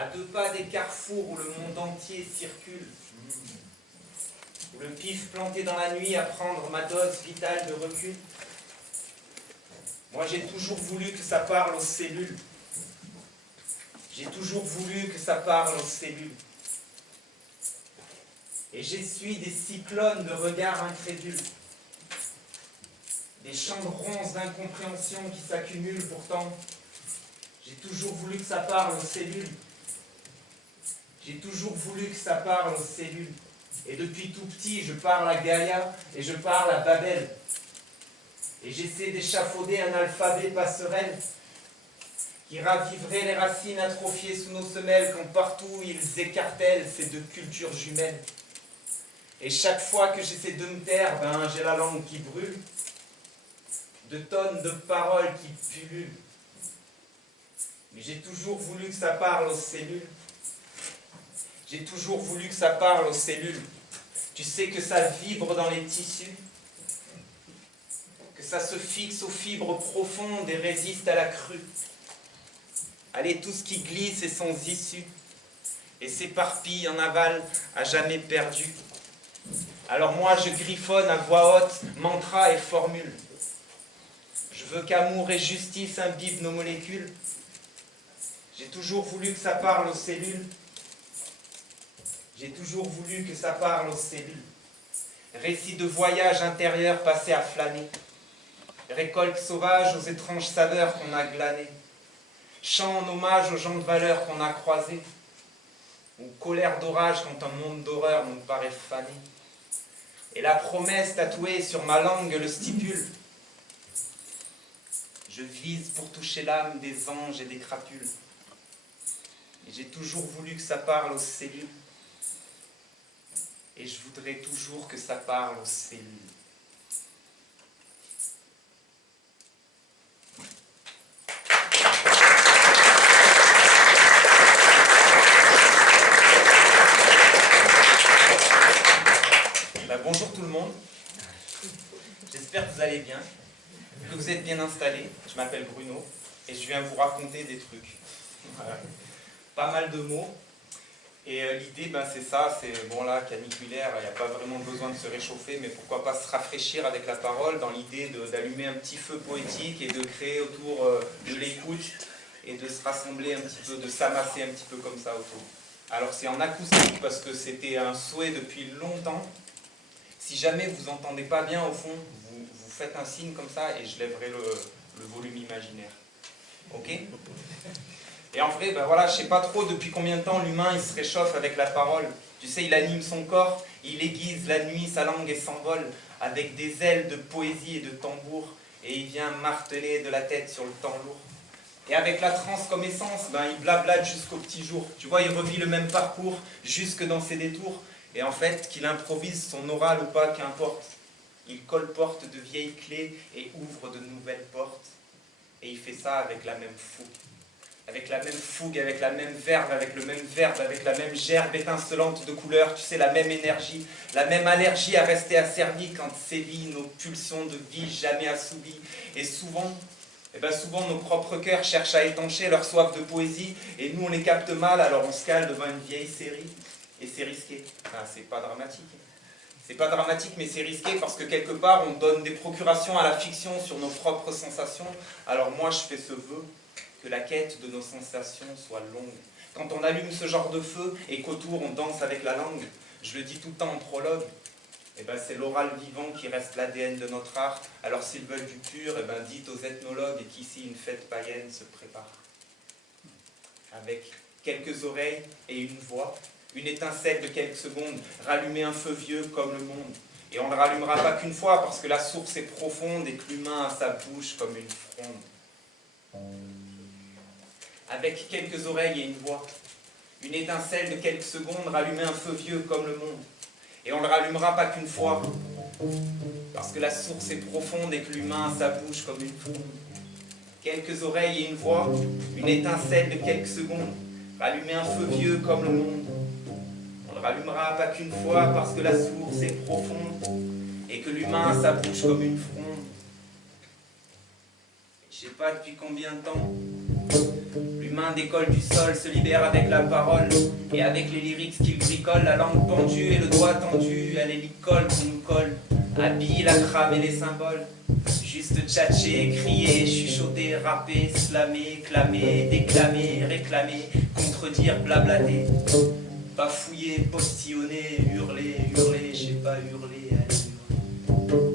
À 2 pas des carrefours où le monde entier circule, où le pif planté dans la nuit à prendre ma dose vitale de recul. Moi j'ai toujours voulu que ça parle aux cellules. J'ai toujours voulu que ça parle aux cellules. Et j'essuie des cyclones de regards incrédules. Des champs de ronces d'incompréhension qui s'accumulent pourtant. J'ai toujours voulu que ça parle aux cellules. J'ai toujours voulu que ça parle aux cellules. Et depuis tout petit, je parle à Gaïa et je parle à Babel. Et j'essaie d'échafauder un alphabet passerelle qui raviverait les racines atrophiées sous nos semelles quand partout ils écartèlent ces 2 cultures jumelles. Et chaque fois que j'essaie de me taire, j'ai la langue qui brûle, 2 tonnes de paroles qui pullulent. Mais j'ai toujours voulu que ça parle aux cellules. J'ai toujours voulu que ça parle aux cellules. Tu sais que ça vibre dans les tissus, que ça se fixe aux fibres profondes et résiste à la crue. Allez, tout ce qui glisse est sans issue et s'éparpille en aval à jamais perdu. Alors moi je griffonne à voix haute, mantra et formule. Je veux qu'amour et justice imbibent nos molécules. J'ai toujours voulu que ça parle aux cellules. J'ai toujours voulu que ça parle aux cellules. Récit de voyage intérieur passé à flâner. Récolte sauvage aux étranges saveurs qu'on a glanées. Chant en hommage aux gens de valeur qu'on a croisés. Ou colère d'orage quand un monde d'horreur nous paraît fané. Et la promesse tatouée sur ma langue le stipule. Je vise pour toucher l'âme des anges et des crapules. Et j'ai toujours voulu que ça parle aux cellules. Et je voudrais toujours que ça parle aux cellules. Bonjour tout le monde. J'espère que vous allez bien, que vous êtes bien installés. Je m'appelle Bruno et je viens vous raconter des trucs. Voilà. Pas mal de mots. Et l'idée, c'est ça, c'est, bon là, caniculaire, il n'y a pas vraiment besoin de se réchauffer, mais pourquoi pas se rafraîchir avec la parole, dans l'idée d'allumer un petit feu poétique et de créer autour de l'écoute, et de se rassembler un petit peu, de s'amasser un petit peu comme ça autour. Alors c'est en acoustique, parce que c'était un souhait depuis longtemps. Si jamais vous n'entendez pas bien au fond, vous faites un signe comme ça, et je lèverai le volume imaginaire. Ok ? Et en vrai, voilà, je ne sais pas trop depuis combien de temps l'humain il se réchauffe avec la parole. Tu sais, il anime son corps, il aiguise la nuit sa langue et s'envole avec des ailes de poésie et de tambour, et il vient marteler de la tête sur le temps lourd. Et avec la transe comme essence, il blablate jusqu'au petit jour. Tu vois, il revit le même parcours jusque dans ses détours. Et en fait, qu'il improvise son oral ou pas, qu'importe. Il colporte de vieilles clés et ouvre de nouvelles portes. Et il fait ça avec la même fougue. Avec la même fougue, avec la même verve, avec le même verbe, avec la même gerbe étincelante de couleurs, tu sais, la même énergie, la même allergie à rester asservi quand sévit nos pulsions de vie jamais assouvies. Et souvent, souvent nos propres cœurs cherchent à étancher leur soif de poésie, et nous on les capte mal, alors on se cale devant une vieille série, et c'est risqué. Enfin, c'est pas dramatique. C'est pas dramatique, mais c'est risqué parce que quelque part on donne des procurations à la fiction sur nos propres sensations. Alors moi je fais ce vœu, que la quête de nos sensations soit longue. Quand on allume ce genre de feu et qu'autour on danse avec la langue, je le dis tout le temps en prologue, c'est l'oral vivant qui reste l'ADN de notre art. Alors s'ils veulent du pur, dites aux ethnologues qu'ici une fête païenne se prépare. Avec quelques oreilles et une voix, une étincelle de quelques secondes, rallumer un feu vieux comme le monde. Et on ne le rallumera pas qu'une fois parce que la source est profonde et que l'humain a sa bouche comme une fronde. Avec quelques oreilles et une voix, une étincelle de quelques secondes, rallumer un feu vieux comme le monde. Et on ne le rallumera pas qu'une fois, parce que la source est profonde et que l'humain a sa bouche comme une fronde. Quelques oreilles et une voix, une étincelle de quelques secondes, rallumer un feu vieux comme le monde. On ne le rallumera pas qu'une fois, parce que la source est profonde et que l'humain a sa bouche comme une fronde. Je ne sais pas depuis combien de temps, l'humain L'humain décolle du sol, se libère avec la parole. Et avec les lyrics qu'il bricole, la langue pendue et le doigt tendu, à l'hélicole qu'on nous colle. Habile à cramer les symboles. Juste tchatcher, crier, chuchoter, rapper, slammer, clamer, déclamer, réclamer, contredire, blablater. Bafouiller, postillonner, hurler, hurler, je sais pas, hurler, allez hurler.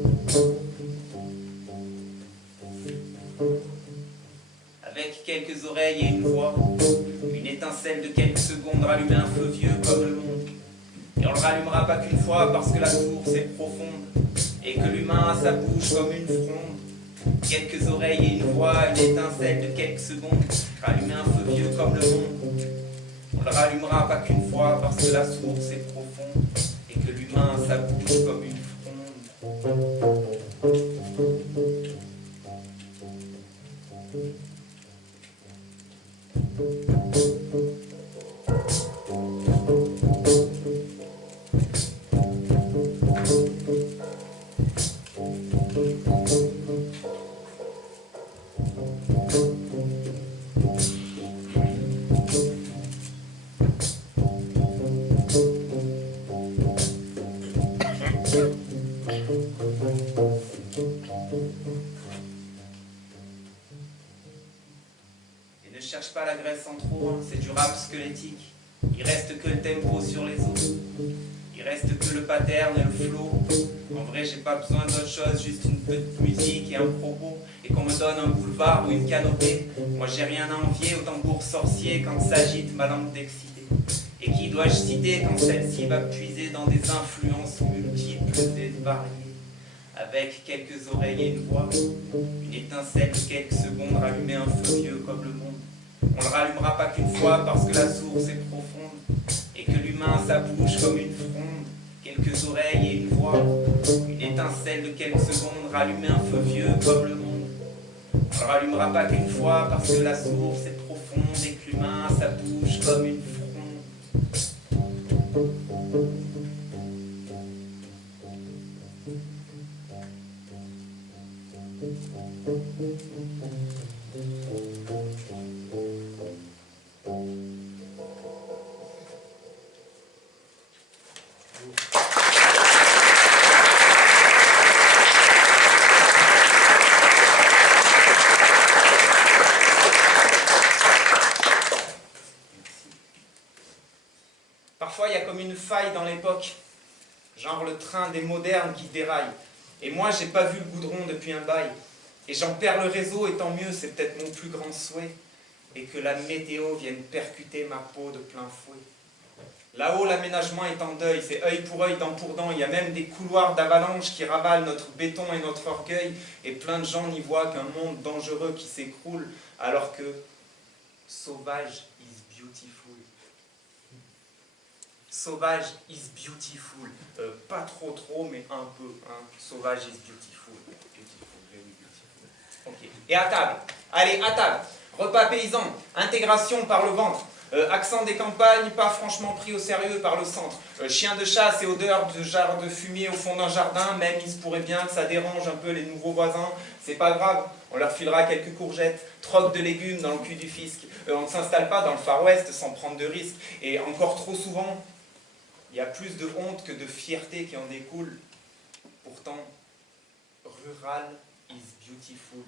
Avec quelques oreilles et une voix, une étincelle de quelques secondes, rallumer un feu vieux comme le monde. Et on le rallumera pas qu'une fois parce que la source est profonde, et que l'humain a sa bouche comme une fronde. Quelques oreilles et une voix, une étincelle de quelques secondes, rallumer un feu vieux comme le monde. On le rallumera pas qu'une fois parce que la source est profonde, et que l'humain a sa bouche comme une fronde. Et ne cherche pas la graisse en trop, hein, c'est du rap squelettique. Il reste que le tempo sur les os. Il reste que le pattern et le flow. En vrai, j'ai pas besoin d'autre chose, juste une petite musique et un propos. Et qu'on me donne un boulevard ou une canopée. Moi, j'ai rien à envier au tambour sorcier quand s'agite ma langue d'excité. Et qui dois-je citer quand celle-ci va puiser dans des influences multiples et variées? Avec quelques oreilles et une voix, une étincelle de quelques secondes, rallumer un feu vieux comme le monde. On le rallumera pas qu'une fois parce que la source est profonde, et que l'humain a sa bouche comme une fronde. Quelques oreilles et une voix, une étincelle de quelques secondes, rallumer un feu vieux comme le monde. On le rallumera pas qu'une fois parce que la source est profonde, et que l'humain a sa bouche comme une fronde. Parfois, il y a comme une faille dans l'époque, genre le train des modernes qui déraille. Et moi, j'ai pas vu le goudron depuis un bail. Et j'en perds le réseau, et tant mieux, c'est peut-être mon plus grand souhait. Et que la météo vienne percuter ma peau de plein fouet. Là-haut, l'aménagement est en deuil, c'est œil pour œil, dent pour dent. Il y a même des couloirs d'avalanche qui ravalent notre béton et notre orgueil. Et plein de gens n'y voient qu'un monde dangereux qui s'écroule, alors que sauvage is beautiful. Sauvage is beautiful. Pas trop, mais un peu. Hein. Sauvage is beautiful. Beautiful, very beautiful. Ok. Et à table. Allez, à table. Repas paysan. Intégration par le ventre. Accent des campagnes, pas franchement pris au sérieux par le centre. Chien de chasse et odeur de jarre de fumier au fond d'un jardin. Même il se pourrait bien que ça dérange un peu les nouveaux voisins. C'est pas grave, on leur filera quelques courgettes. Troc de légumes dans le cul du fisc. On ne s'installe pas dans le Far West sans prendre de risques. Et encore trop souvent, il y a plus de honte que de fierté qui en découle. Pourtant, rural is beautiful.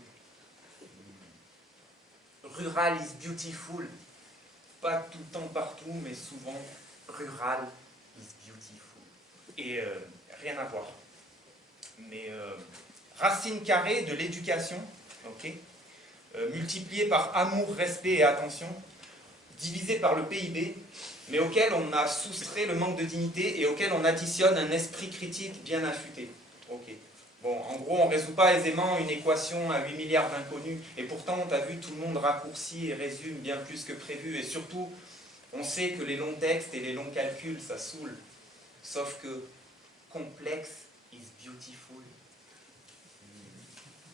Rural is beautiful. Pas tout le temps partout, mais souvent, rural is beautiful. Et rien à voir. Mais racine carrée de l'éducation, ok, multipliée par amour, respect et attention, divisé par le PIB, mais auquel on a soustrait le manque de dignité et auquel on additionne un esprit critique bien affûté. Ok. Bon, en gros, on ne résout pas aisément une équation à 8 milliards d'inconnus, et pourtant, tu as vu, tout le monde raccourcit et résume bien plus que prévu, et surtout, on sait que les longs textes et les longs calculs, ça saoule. Sauf que complex is beautiful.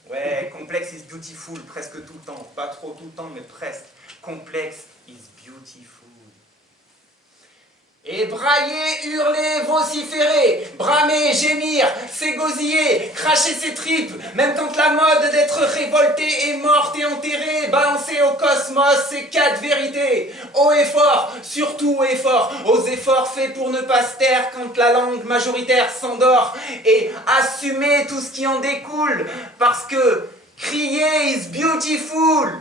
Ouais, complex is beautiful, presque tout le temps. Pas trop tout le temps, mais presque. Complex is beautiful. Et brailler, hurler, vociférer, bramer, gémir, s'égosiller, cracher ses tripes, même quand la mode d'être révolté est morte et enterrée, balancer balancer au cosmos ces 4 vérités. Haut et fort, surtout haut et fort, aux efforts faits pour ne pas se taire quand la langue majoritaire s'endort, et assumer tout ce qui en découle, parce que crier is beautiful.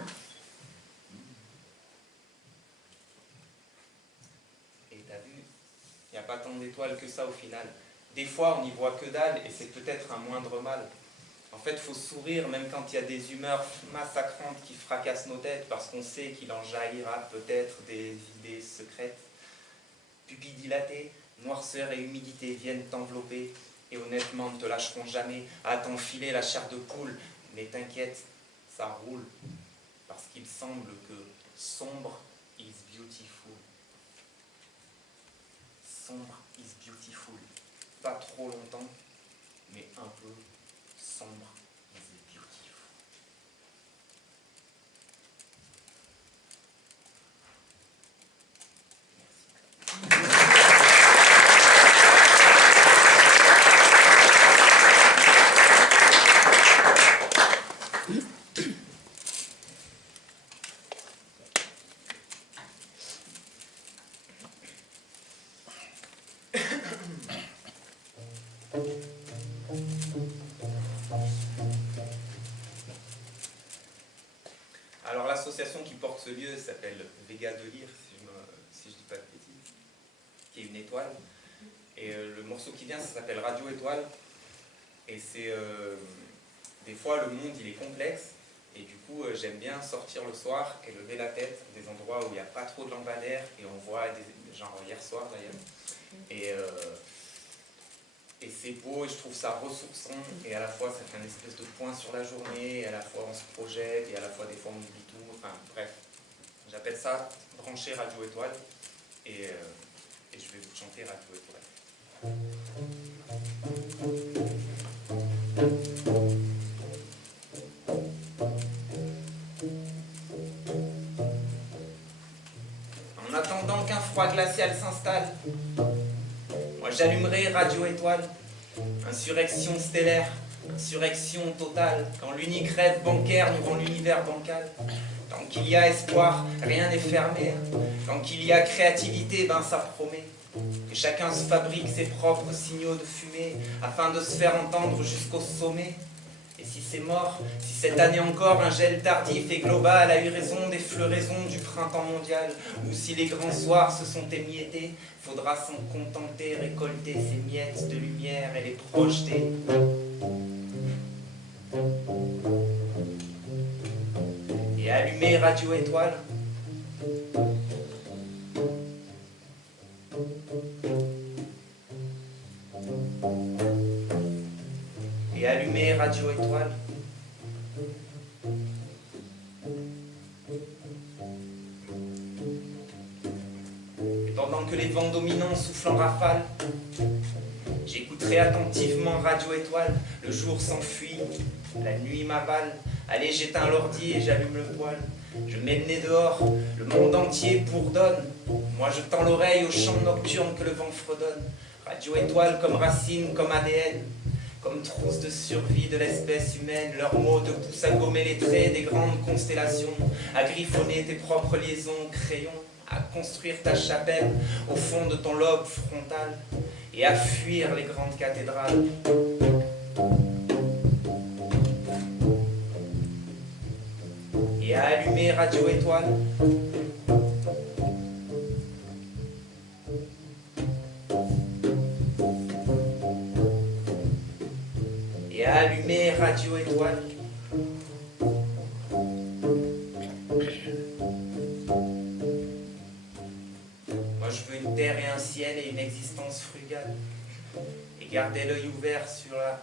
Et t'as vu, il n'y a pas tant d'étoiles que ça au final. Des fois, on n'y voit que dalle, et c'est peut-être un moindre mal. En fait, il faut sourire même quand il y a des humeurs massacrantes qui fracassent nos têtes, parce qu'on sait qu'il en jaillira peut-être des idées secrètes. Pupilles dilatées, noirceur et humidité viennent t'envelopper, et honnêtement ne te lâcheront jamais à t'enfiler la chair de poule. Mais t'inquiète, ça roule, parce qu'il semble que sombre is beautiful. Sombre is beautiful. Pas trop longtemps, mais un peu sombre is beautiful. Alors l'association qui porte ce lieu s'appelle Vega de Lyre, si je dis pas de bêtises, qui est une étoile. Et le morceau qui vient, ça s'appelle Radio Étoile. Et c'est des fois le monde il est complexe. Et du coup j'aime bien sortir le soir et lever la tête des endroits où il n'y a pas trop de lampadaires et on voit genre hier soir d'ailleurs. Et c'est beau et je trouve ça ressourçant et à la fois ça fait un espèce de point sur la journée, et à la fois on se projette et à la fois des fois on oublie tout, enfin bref. J'appelle ça brancher Radio Étoile et je vais vous chanter Radio Étoile. En attendant qu'un froid glacial s'installe, moi j'allumerai Radio Étoile. Insurrection stellaire, insurrection totale, quand l'unique rêve bancaire nous rend l'univers bancal. Tant qu'il y a espoir, rien n'est fermé. Tant qu'il y a créativité, ben ça promet. Que chacun se fabrique ses propres signaux de fumée, afin de se faire entendre jusqu'au sommet. Et si c'est mort, si cette année encore un gel tardif et global a eu raison des floraisons du printemps mondial, ou si les grands soirs se sont émiettés, faudra s'en contenter, récolter ces miettes de lumière et les projeter. Et allumer Radio Étoile. Et allumer Radio Étoile. Et pendant que les vents dominants soufflent en rafale, j'écouterai attentivement Radio Étoile. Le jour s'enfuit, la nuit m'avale. Allez, j'éteins l'ordi et j'allume le poêle. Je mets le nez dehors, le monde entier bourdonne. Moi je tends l'oreille au chant nocturne que le vent fredonne. Radio Étoile comme racine, comme ADN, comme trousse de survie de l'espèce humaine. Leurs mots te poussent à gommer les traits des grandes constellations, à griffonner tes propres liaisons au crayon, à construire ta chapelle au fond de ton lobe frontal et à fuir les grandes cathédrales. Et à allumer Radio Étoile. Et à allumer Radio Étoile. Moi je veux une terre et un ciel et une existence frugale. Et garder l'œil ouvert sur la...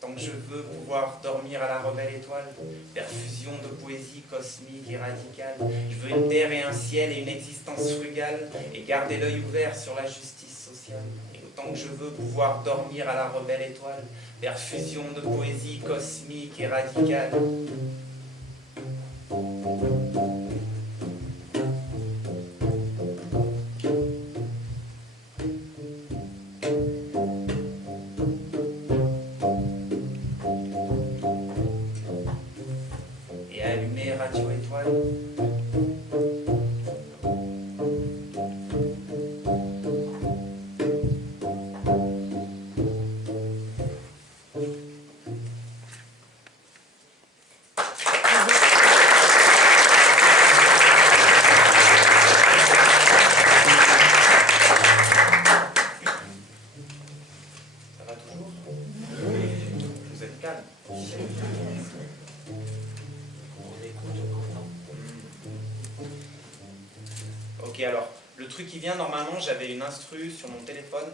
Tant que je veux pouvoir dormir à la rebelle étoile, perfusion de poésie cosmique et radicale. Je veux une terre et un ciel et une existence frugale, et garder l'œil ouvert sur la justice sociale. Et autant que je veux pouvoir dormir à la rebelle étoile, perfusion de poésie cosmique et radicale. allumé, radio étoile. Ok, alors, le truc qui vient, normalement, j'avais une instru sur mon téléphone,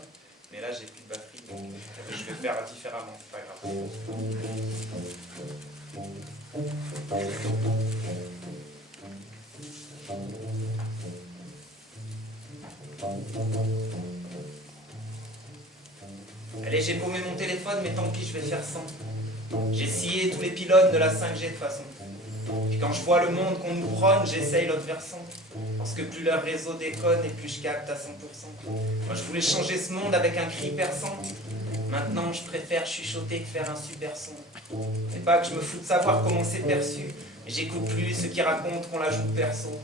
mais là, j'ai plus de batterie, donc je vais faire différemment, c'est pas grave. Allez, j'ai paumé mon téléphone, mais tant pis, je vais faire sans. J'ai scié tous les pylônes de la 5G de toute façon. Puis quand je vois le monde qu'on nous prône, j'essaye l'autre versant. Parce que plus leur réseau déconne et plus je capte à 100%. Moi je voulais changer ce monde avec un cri perçant. Maintenant je préfère chuchoter que faire un super son. C'est pas que je me fous de savoir comment c'est perçu, mais j'écoute plus ceux qui racontent qu'on la joue perso.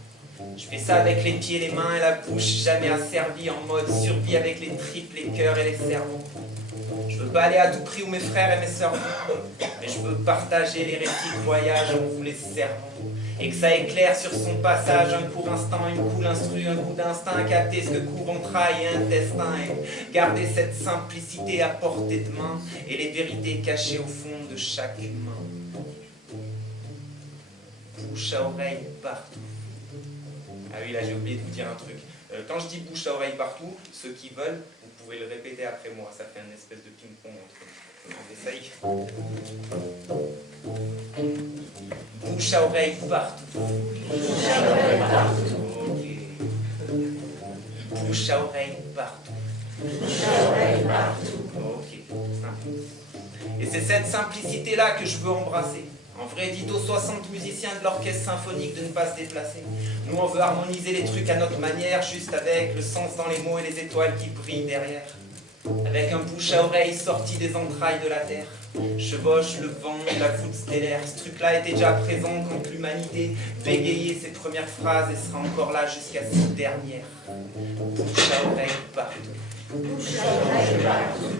Je fais ça avec les pieds, les mains et la bouche, jamais asservi en mode survie avec les tripes, les cœurs et les cerveaux. Je veux pas aller à tout prix où mes frères et mes sœurs vont, mais je veux partager les récits de voyage en vous les servant. Et que ça éclaire sur son passage, un court instant, une cool instru, un coup d'instinct, capter ce que court entrailles et intestin, et garder cette simplicité à portée de main, et les vérités cachées au fond de chaque humain. Bouche à oreille partout. Ah oui, là j'ai oublié de vous dire un truc. Quand je dis bouche à oreille partout, ceux qui veulent, vous pouvez le répéter après moi, ça fait une espèce de ping-pong entre nous. On essaye. Bouche à oreille partout. Bouche à oreille partout. Ok. Bouche à oreille partout. Bouche à oreille partout. Ok, simple. Et c'est cette simplicité-là que je veux embrasser. En vrai, dites aux 60 musiciens de l'orchestre symphonique de ne pas se déplacer. Nous, on veut harmoniser les trucs à notre manière, juste avec le sens dans les mots et les étoiles qui brillent derrière. Avec un bouche à oreille sorti des entrailles de la terre. Chevauche le vent et la voûte stellaire. Ce truc-là était déjà présent quand l'humanité bégayait ses premières phrases et sera encore là jusqu'à ses dernières. Bouche à oreille partout. Bouche à oreille partout.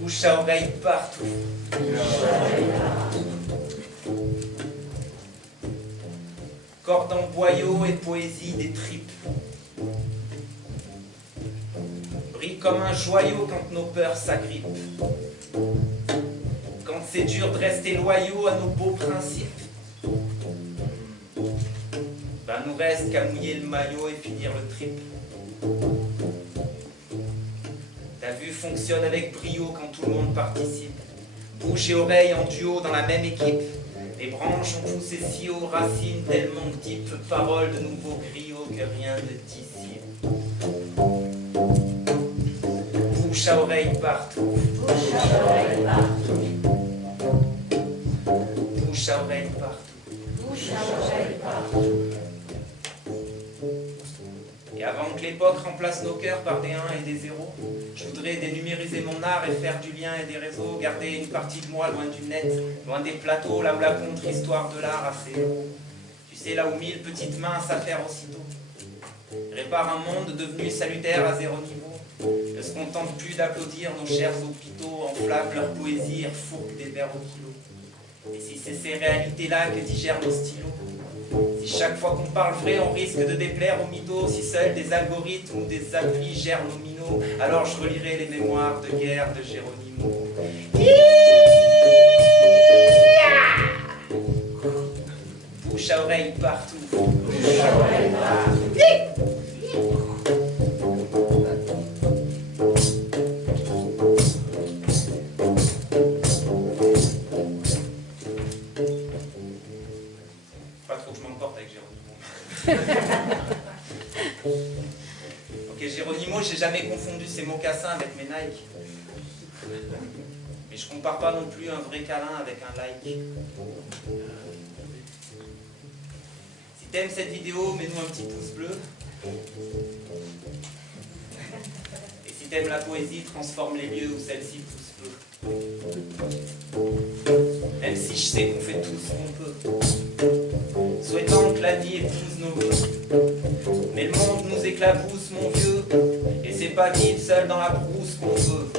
Bouche à oreille partout. Corde en boyau et poésie des tripes. Brille comme un joyau quand nos peurs s'agrippent. Quand c'est dur de rester loyaux à nos beaux principes. Ben nous reste qu'à mouiller le maillot et finir le trip. Ta vue fonctionne avec brio quand tout le monde participe. Bouche et oreille en duo dans la même équipe. Les branches ont poussé si haut, racines tellement deep, paroles de nouveaux griots que rien ne dissipe. Bouche à oreille partout. Bouche à oreille partout. Bouche à oreille partout. Bouche à oreille partout. Et avant que l'époque remplace nos cœurs par des 1 et des 0, je voudrais dénumériser mon art et faire du lien et des réseaux, garder une partie de moi loin du net, loin des plateaux, là où la contre-histoire de l'art a ses héros. Tu sais, là où 1000 petites mains s'affairent aussitôt. Répare un monde devenu salutaire à 0 niveau. Ne se contente plus d'applaudir nos chers hôpitaux, enflamme leur poésie, refourquent des vers au kilo. Et si c'est ces réalités-là que digèrent nos stylos, si chaque fois qu'on parle vrai, on risque de déplaire aux mythos, si seuls des algorithmes ou des applis gèrent nos minots, alors je relirai les mémoires de guerre de Geronimo. Bouche à oreille partout. Bouche à oreille partout. Ok, Geronimo, j'ai jamais confondu ses mocassins avec mes Nike. Mais je compare pas non plus un vrai câlin avec un like. Si t'aimes cette vidéo, mets-nous un petit pouce bleu. Et si t'aimes la poésie, transforme les lieux où celle-ci pousse peu. Même si je sais qu'on fait tout ce qu'on peut, souhaitant que la vie épouse nos vœux. Mais le monde nous éclabousse, mon vieux, et c'est pas vivre seul dans la brousse qu'on veut,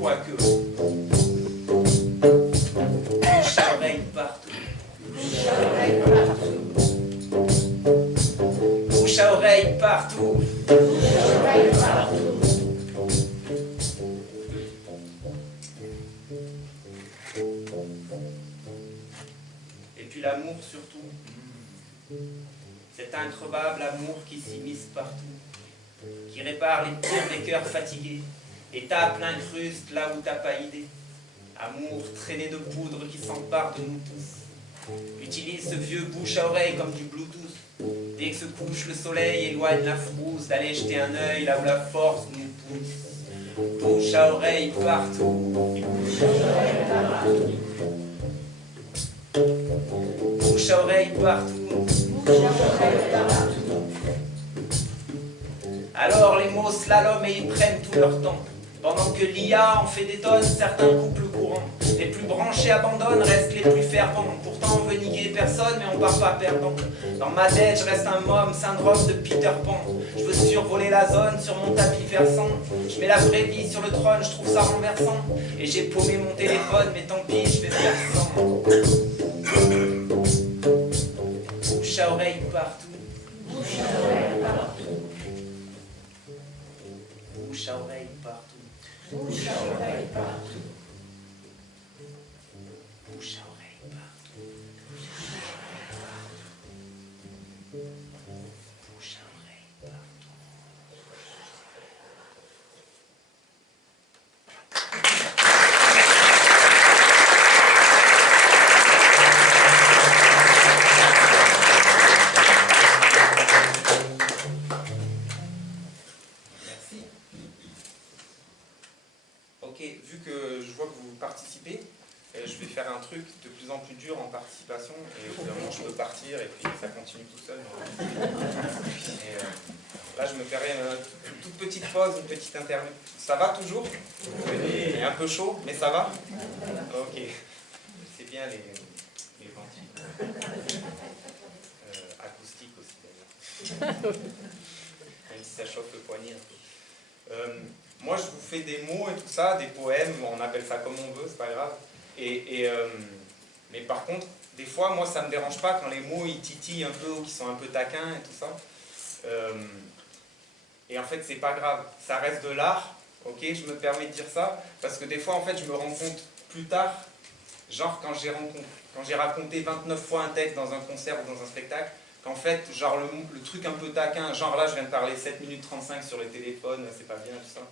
quoique. Bouche à oreille partout. Bouche à oreille partout. Bouche à oreille partout. Bouche à oreille partout. Et puis l'amour surtout. Cet increvable amour qui s'immisce partout, qui répare les tirs des cœurs fatigués et tape l'incruste là où t'as pas idée. Amour traîné de poudre qui s'empare de nous tous. Utilise ce vieux bouche à oreille comme du Bluetooth. Dès que se couche le soleil, éloigne la frousse d'aller jeter un œil là où la force nous pousse. Bouche à oreille partout. Bouche à oreille partout. Bouche à oreille partout. Alors les mots slalom et ils prennent tout leur temps. Pendant que l'IA en fait des tonnes, certains couples courants. Les plus branchés abandonnent, restent les plus fervents. Pourtant on veut niquer personne, mais on part pas perdant. Dans ma tête, je reste un môme, syndrome de Peter Pan. Je veux survoler la zone sur mon tapis versant. Je mets la vraie vie sur le trône, je trouve ça renversant. Et j'ai paumé mon téléphone, mais tant pis, je vais faire sans. Bouche à oreille partout. Bouche à oreille partout. Bouche à oreille partout. Bouche à oreille partout. Bouche à oreille partout. Bouche à oreille partout. Vu que je vois que vous participez, je vais faire un truc de plus en plus dur en participation et évidemment je peux partir et puis ça continue tout seul. Et, là je me ferai une toute petite pause, une petite interview. Ça va toujours? Oui. C'est un peu chaud, mais ça va? Ok. C'est bien les ventiles. Acoustiques aussi d'ailleurs. Même si ça chauffe le poignet un peu. Moi, je vous fais des mots et tout ça, des poèmes, on appelle ça comme on veut, c'est pas grave. Mais par contre, des fois, moi, ça me dérange pas quand les mots, ils titillent un peu ou qu'ils sont un peu taquins et tout ça. Et en fait, c'est pas grave, ça reste de l'art, ok? Je me permets de dire ça, parce que des fois, en fait, je me rends compte plus tard, genre quand j'ai raconté 29 fois un texte dans un concert ou dans un spectacle, qu'en fait, genre le truc un peu taquin, genre là, je viens de parler 7 minutes 35 sur les téléphones, c'est pas bien, tout ça.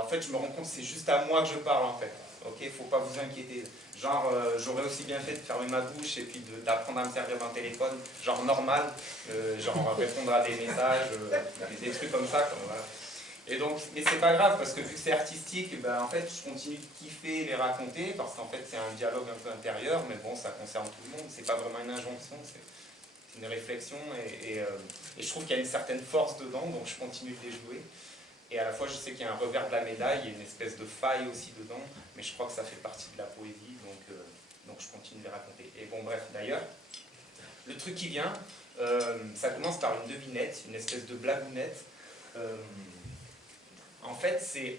En fait, je me rends compte que c'est juste à moi que je parle, en fait. Ok, faut pas vous inquiéter. Genre, j'aurais aussi bien fait de fermer ma bouche et puis d'apprendre à me servir d'un téléphone, genre normal, genre répondre à des messages, des trucs comme ça. Voilà. Et donc, mais c'est pas grave, parce que vu que c'est artistique, ben, en fait, je continue de kiffer les raconter, parce qu'en fait, c'est un dialogue un peu intérieur, mais bon, ça concerne tout le monde. C'est pas vraiment une injonction, c'est une réflexion, et je trouve qu'il y a une certaine force dedans, donc je continue de les jouer. Et à la fois, je sais qu'il y a un revers de la médaille, il y a une espèce de faille aussi dedans, mais je crois que ça fait partie de la poésie, donc je continue de les raconter. Et bon, bref, d'ailleurs, le truc qui vient, ça commence par une devinette, une espèce de blagounette. En fait, c'est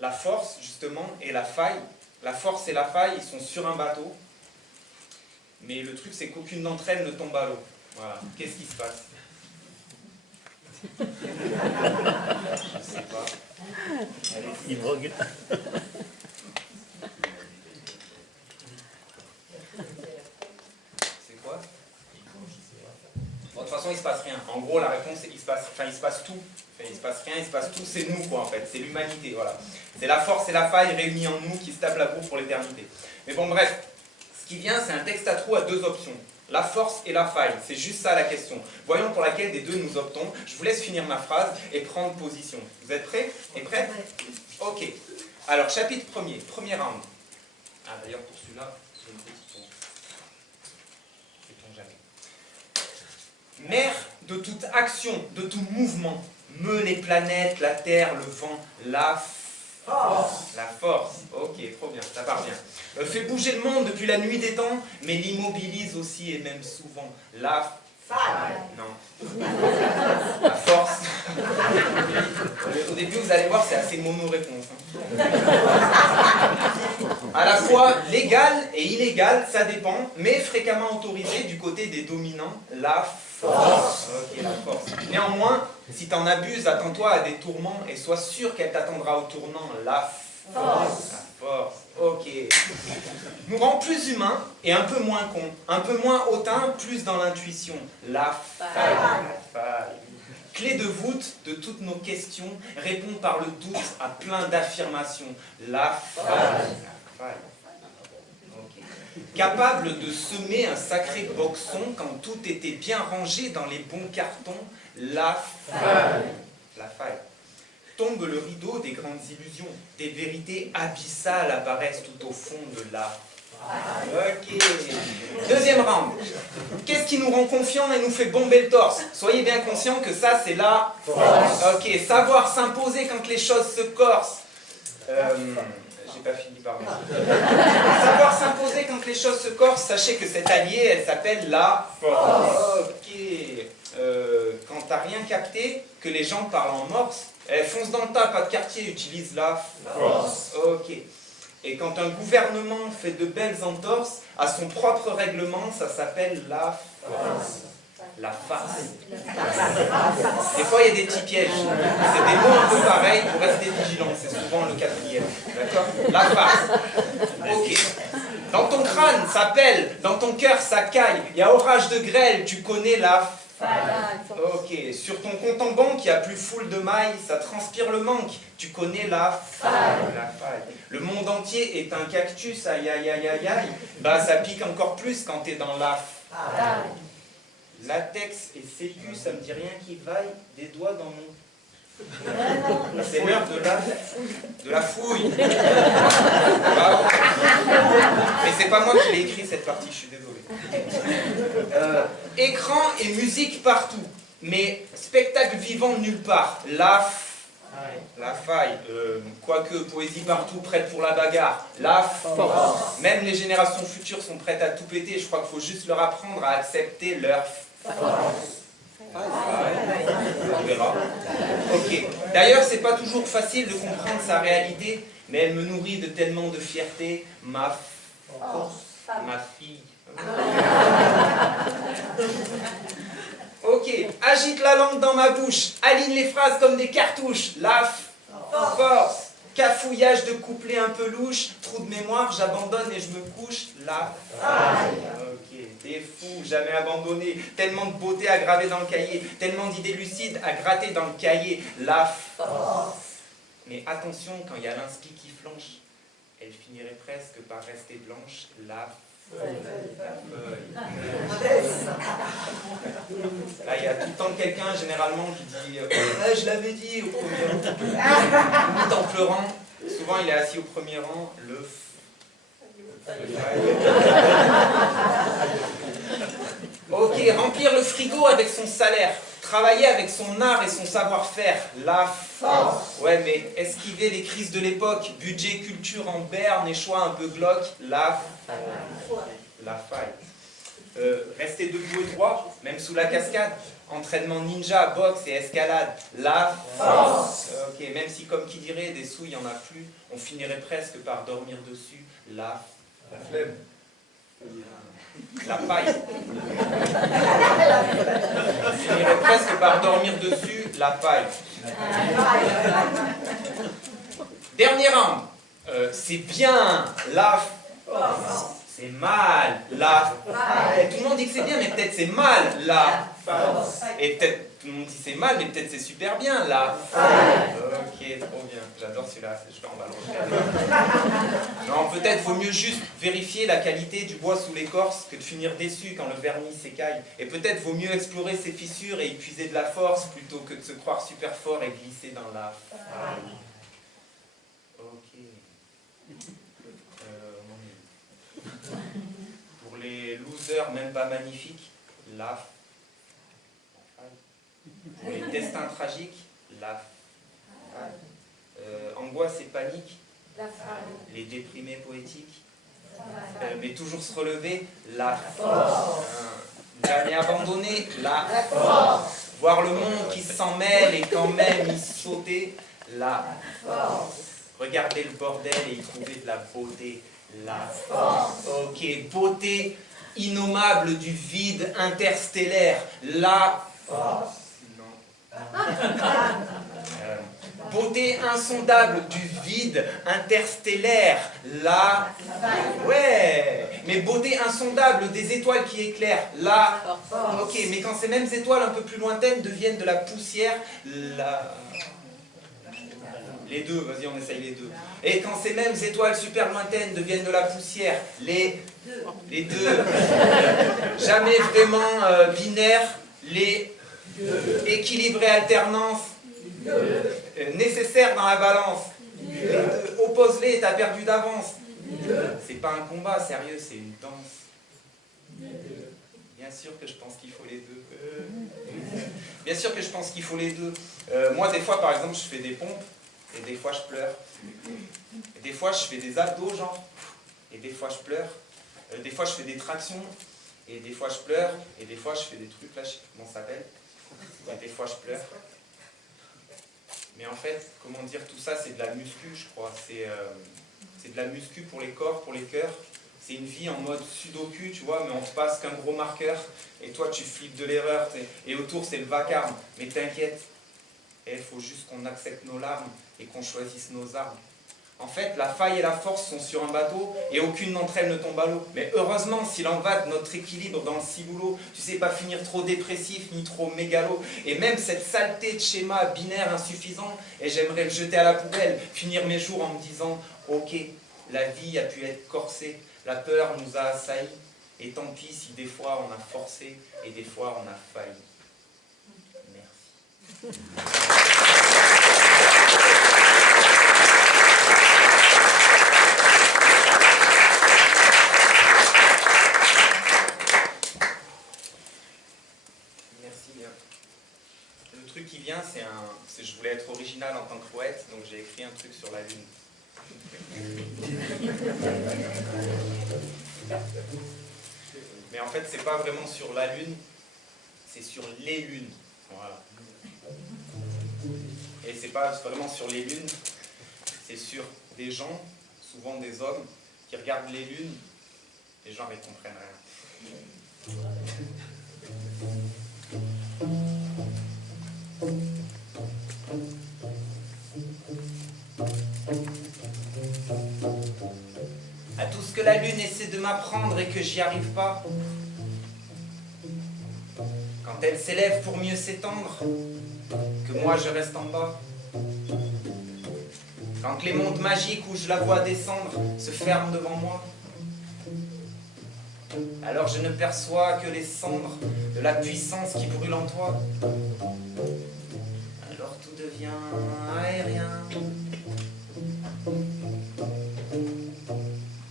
la force, justement, et la faille. La force et la faille, ils sont sur un bateau, mais le truc, c'est qu'aucune d'entre elles ne tombe à l'eau. Voilà. Qu'est-ce qui se passe? Je sais pas. Il vogue. C'est quoi? Bon, de toute façon, il se passe rien. En gros, la réponse, il se passe tout. Enfin, il se passe rien, il se passe tout, c'est nous, quoi, en fait. C'est l'humanité, voilà. C'est la force et la faille réunies en nous qui se tapent la bourre pour l'éternité. Mais bon, bref. Ce qui vient, c'est un texte à trous à deux options. La force et la faille, c'est juste ça la question. Voyons pour laquelle des deux nous optons. Je vous laisse finir ma phrase et prendre position. Vous êtes prêts et prêtes? Ok. Alors, chapitre 1er, premier round. Ah, d'ailleurs, pour celui-là, j'ai une petite tombe. Sait-on jamais. Mère de toute action, de tout mouvement, meut les planètes, la terre, le vent, la force. La force. Ok, trop bien, ça part bien. fait bouger le monde depuis la nuit des temps, mais l'immobilise aussi et même souvent. La faille. Non. À force. Au début, vous allez voir, c'est assez mono-réponse. À la fois légal et illégal, ça dépend, mais fréquemment autorisé du côté des dominants, la force. Ok, la force. Néanmoins, si tu en abuses, attends-toi à des tourments et sois sûr qu'elle t'attendra au tournant, la force. La force. Ok. Nous rend plus humains et un peu moins cons, un peu moins hautains, plus dans l'intuition, la faille. Clé de voûte de toutes nos questions, répond par le doute à plein d'affirmations, la faille. Okay. Capable de semer un sacré boxon quand tout était bien rangé dans les bons cartons, la faille. Tombe le rideau des grandes illusions, des vérités abyssales apparaissent tout au fond de la Ok. Deuxième round. Qu'est-ce qui nous rend confiants et nous fait bomber le torse? Soyez bien conscients que ça, c'est la force. Ok. Savoir s'imposer quand les choses se corsent. J'ai pas fini, pardon. Savoir s'imposer quand les choses se corsent, sachez que cette alliée, elle s'appelle la force. Ok. Quand t'as rien capté, que les gens parlent en morse, fonce dans le tas, pas de quartier, utilise la force. Ok. Et quand un gouvernement fait de belles entorses à son propre règlement, ça s'appelle la farce. La farce. Des fois, il y a des petits pièges. C'est des mots un peu pareils pour rester vigilant. C'est souvent le quatrième. D'accord? La farce. Ok. Dans ton crâne, ça pèle. Dans ton cœur, ça caille. Il y a orage de grêle. Tu connais la Ok, sur ton compte en banque, il n'y a plus foule de mailles, ça transpire le manque. Tu connais la faille. Le monde entier est un cactus, aïe aïe aïe aïe aïe. Bah ça pique encore plus quand t'es dans la faille. Latex et sécu, ça me dit rien qui vaille. Des doigts dans mon... C'est l'heure de la fouille. Bravo. Mais c'est pas moi qui l'ai écrit cette partie, je suis désolé. Écran et musique partout, mais spectacle vivant nulle part. La faille. Quoique poésie partout, prête pour la bagarre. La force. Même les générations futures sont prêtes à tout péter. Je crois qu'il faut juste leur apprendre à accepter leur force. On verra. Ok. D'ailleurs, c'est pas toujours facile de comprendre sa réalité, mais elle me nourrit de tellement de fierté. Ma force, ma fille. Ok. Agite la langue dans ma bouche, aligne les phrases comme des cartouches. La force. Cafouillage de couplets un peu louche, trou de mémoire, j'abandonne et je me couche. La faille. Ok. Des fous, jamais abandonnés, tellement de beauté à graver dans le cahier, tellement d'idées lucides à gratter dans le cahier. La force. Mais attention, quand il y a l'inspi qui flanche, elle finirait presque par rester blanche. La feuille. Là, il y a tout le temps quelqu'un, généralement, qui dit je l'avais dit au premier rang. Tout en pleurant. Souvent, il est assis au premier rang. Ok, remplir le frigo avec son salaire. Travailler avec son art et son savoir-faire. La force. Ouais, mais esquiver les crises de l'époque. Budget, culture en berne et choix un peu glauque. La faille. Rester debout et droit, même sous la cascade. Entraînement ninja, boxe et escalade. La force. Ok, même si, comme qui dirait, des sous, il n'y en a plus, on finirait presque par dormir dessus. La flemme. La paille. On finirait presque par dormir dessus. La paille. Dernier round. C'est bien. La force. C'est mal, la faille. Tout le monde dit que c'est bien, mais peut-être c'est mal, la force. Et peut-être tout le monde dit c'est mal, mais peut-être c'est super bien, la faille. Ok, trop bien. J'adore celui-là, on va le refaire. Non, peut-être vaut mieux juste vérifier la qualité du bois sous l'écorce que de finir déçu quand le vernis s'écaille. Et peut-être vaut mieux explorer ses fissures et y puiser de la force plutôt que de se croire super fort et glisser dans la faille. Ok. Pour les losers, même pas magnifiques, la faille. Pour les destins tragiques, la faille. Angoisse et panique, La faille. les déprimés poétiques, Mais toujours se relever, la force. Jamais abandonner, la force. Voir le monde qui s'en mêle et quand même y sauter, la force. Regarder le bordel et y trouver de la beauté, la force. Ok, beauté innommable du vide interstellaire, la force. Non. Beauté insondable du vide interstellaire, la... Ouais. Mais beauté insondable des étoiles qui éclairent, la... Ok, mais quand ces mêmes étoiles un peu plus lointaines deviennent de la poussière, la... Les deux, vas-y, on essaye les deux. Et quand ces mêmes étoiles super lointaines deviennent de la poussière, les deux. Jamais vraiment binaire, les équilibrés alternance, nécessaire dans la balance. Oppose-les, t'as perdu d'avance. C'est pas un combat, sérieux, c'est une danse. Bien sûr que je pense qu'il faut les deux. Bien sûr que je pense qu'il faut les deux. Moi, des fois, par exemple, je fais des pompes, et des fois, je pleure. Et des fois, je fais des abdos, genre, et des fois, je pleure. Des fois, je fais des tractions, et des fois, je pleure. Et des fois, je fais des trucs, là, je sais plus comment ça s'appelle. Et des fois, je pleure. Mais en fait, comment dire, tout ça, c'est de la muscu, je crois. C'est de la muscu pour les corps, pour les cœurs. C'est une vie en mode sudoku, tu vois, mais on te passe qu'un gros marqueur, et toi, tu flippes de l'erreur, et autour, c'est le vacarme. Mais t'inquiète, il faut juste qu'on accepte nos larmes, et qu'on choisisse nos armes. En fait, la faille et la force sont sur un bateau, et aucune d'entre elles ne tombe à l'eau. Mais heureusement, s'il en va de notre équilibre dans le ciboulot, tu sais pas finir trop dépressif, ni trop mégalo. Et même cette saleté de schéma binaire insuffisant, et j'aimerais le jeter à la poubelle, finir mes jours en me disant, ok, la vie a pu être corsée, la peur nous a assaillis, et tant pis si des fois on a forcé, et des fois on a failli. Merci. Le truc qui vient, c'est je voulais être original en tant que poète, donc j'ai écrit un truc sur la Lune. Mais en fait, c'est pas vraiment sur la Lune, c'est sur les lunes. Voilà. Et c'est pas vraiment sur les lunes, c'est sur des gens, souvent des hommes, qui regardent les lunes, les gens ne comprennent rien. À tout ce que la lune essaie de m'apprendre et que j'y arrive pas. Quand elle s'élève pour mieux s'étendre, que moi je reste en bas. Quand les mondes magiques où je la vois descendre se ferment devant moi. Alors je ne perçois que les cendres de la puissance qui brûle en toi. Alors tout devient aérien.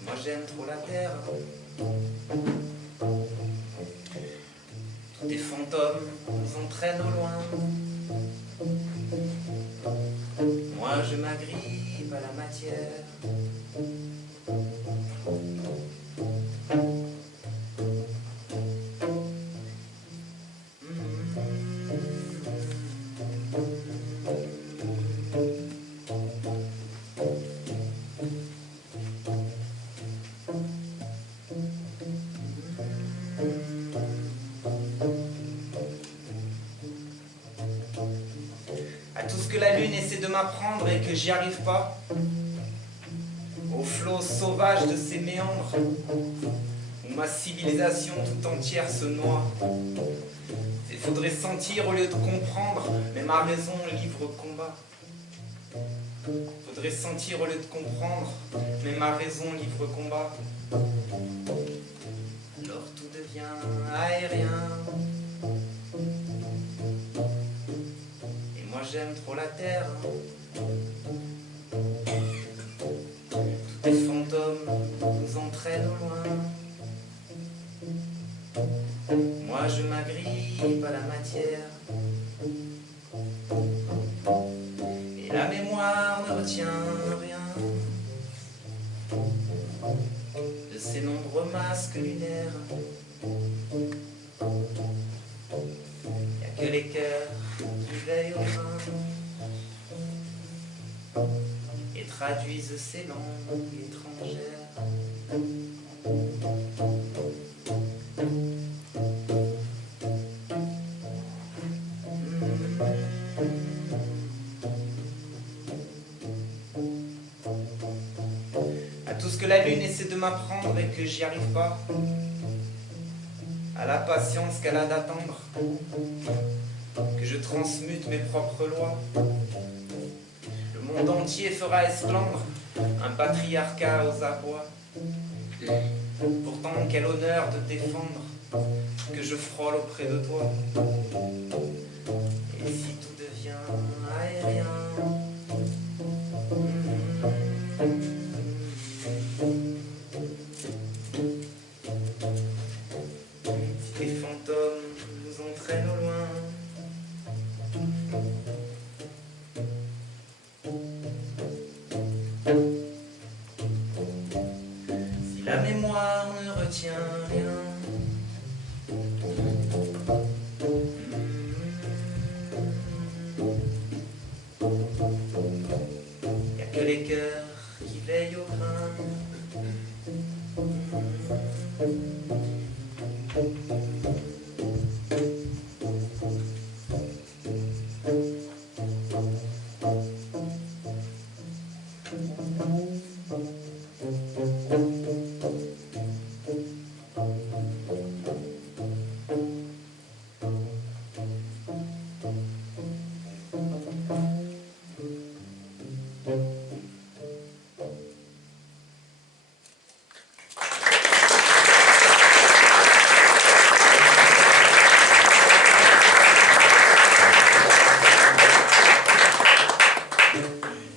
Moi j'aime trop la terre. Tous tes fantômes nous entraînent au loin. Moi je m'agrippe à la matière. La lune essaie de m'apprendre et que j'y arrive pas, au flot sauvage de ses méandres, où ma civilisation tout entière se noie. Il faudrait sentir au lieu de comprendre, mais ma raison livre combat. Faudrait sentir au lieu de comprendre, mais ma raison livre combat. Alors tout devient aérien. Moi j'aime trop la terre. Tous tes fantômes nous entraînent au loin. Moi je m'agrippe à la matière. Et la mémoire ne retient rien de masque lunaire. Y a que les cœurs qui veillent au grain et traduisent ces langues étrangères. À tout ce que la lune essaie de m'apprendre et que j'y arrive pas, à la patience qu'elle a d'attendre, que je transmute mes propres lois. Le monde entier fera esplendre un patriarcat aux abois. Pourtant, quel honneur de défendre ce que je frôle auprès de toi. Et si tout devient aérien, si les fantômes nous entraînent au loin, si la mémoire ne retient rien, y a que les cœurs qui veillent au grain.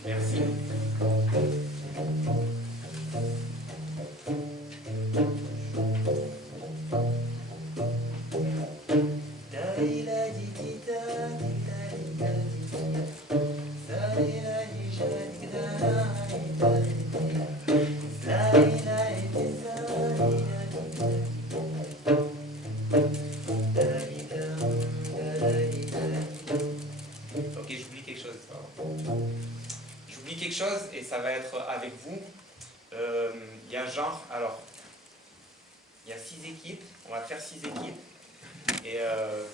Merci. Ok, j'oublie quelque chose. J'oublie quelque chose et ça va être avec vous. Il y a genre, alors, il y a 6 équipes, on va faire 6 équipes. Et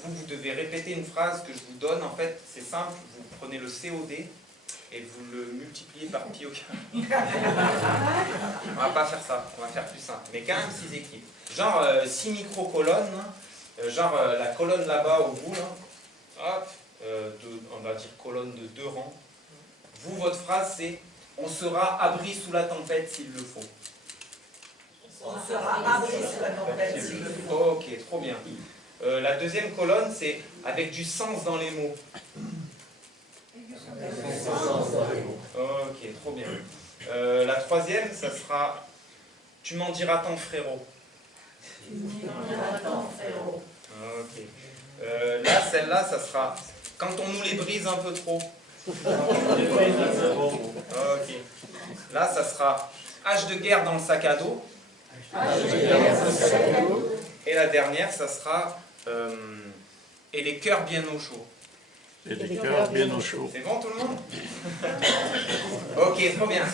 vous devez répéter une phrase que je vous donne. En fait, c'est simple, vous prenez le COD et vous le multipliez par pi au carré. On va pas faire ça, on va faire plus simple. Mais quand même 6 équipes. Genre 6 micro-colonnes, genre la colonne là-bas au bout, là. Hop, on va dire colonne de 2 rangs. Vous, votre phrase, c'est « On sera abri sous la tempête s'il le faut ». On sera abri sous la tempête s'il le faut. Ok, trop bien. La deuxième colonne, c'est « Avec du sens dans les mots ». Ok, trop bien. La troisième, ça sera « Tu m'en diras tant, frérot ». Ok. Là, celle-là, ça sera « Quand on nous les brise un peu trop ». Ok. Là, ça sera « Hache de guerre dans le sac à dos ». Et la dernière, ça sera « Et les cœurs bien au chaud ». Et les cœurs bien au chaud. C'est bon tout le monde? Ok, trop bien.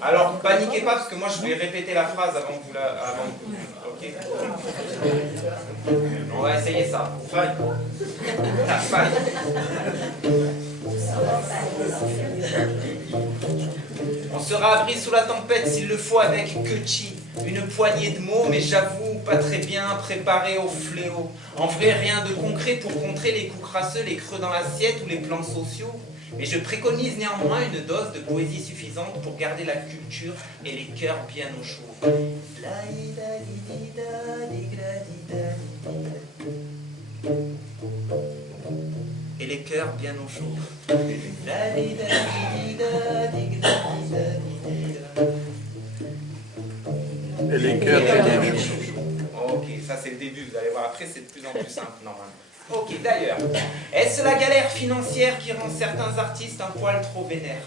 Alors, paniquez pas parce que moi je vais répéter la phrase avant que vous la... Ok. On va essayer ça. Faille. La faille. On sera abri sous la tempête s'il le faut avec Kechi. Une poignée de mots, mais j'avoue, pas très bien préparé au fléau. En vrai, rien de concret pour contrer les coups crasseux, les creux dans l'assiette ou les plans sociaux. Mais je préconise néanmoins une dose de poésie suffisante pour garder la culture et les cœurs bien au chaud. Et les cœurs bien au chaud. Et les cœurs bien au chaud. Ok, ça c'est le début, vous allez voir, après c'est de plus en plus simple normalement. Ok, d'ailleurs, est-ce la galère financière qui rend certains artistes un poil trop vénères?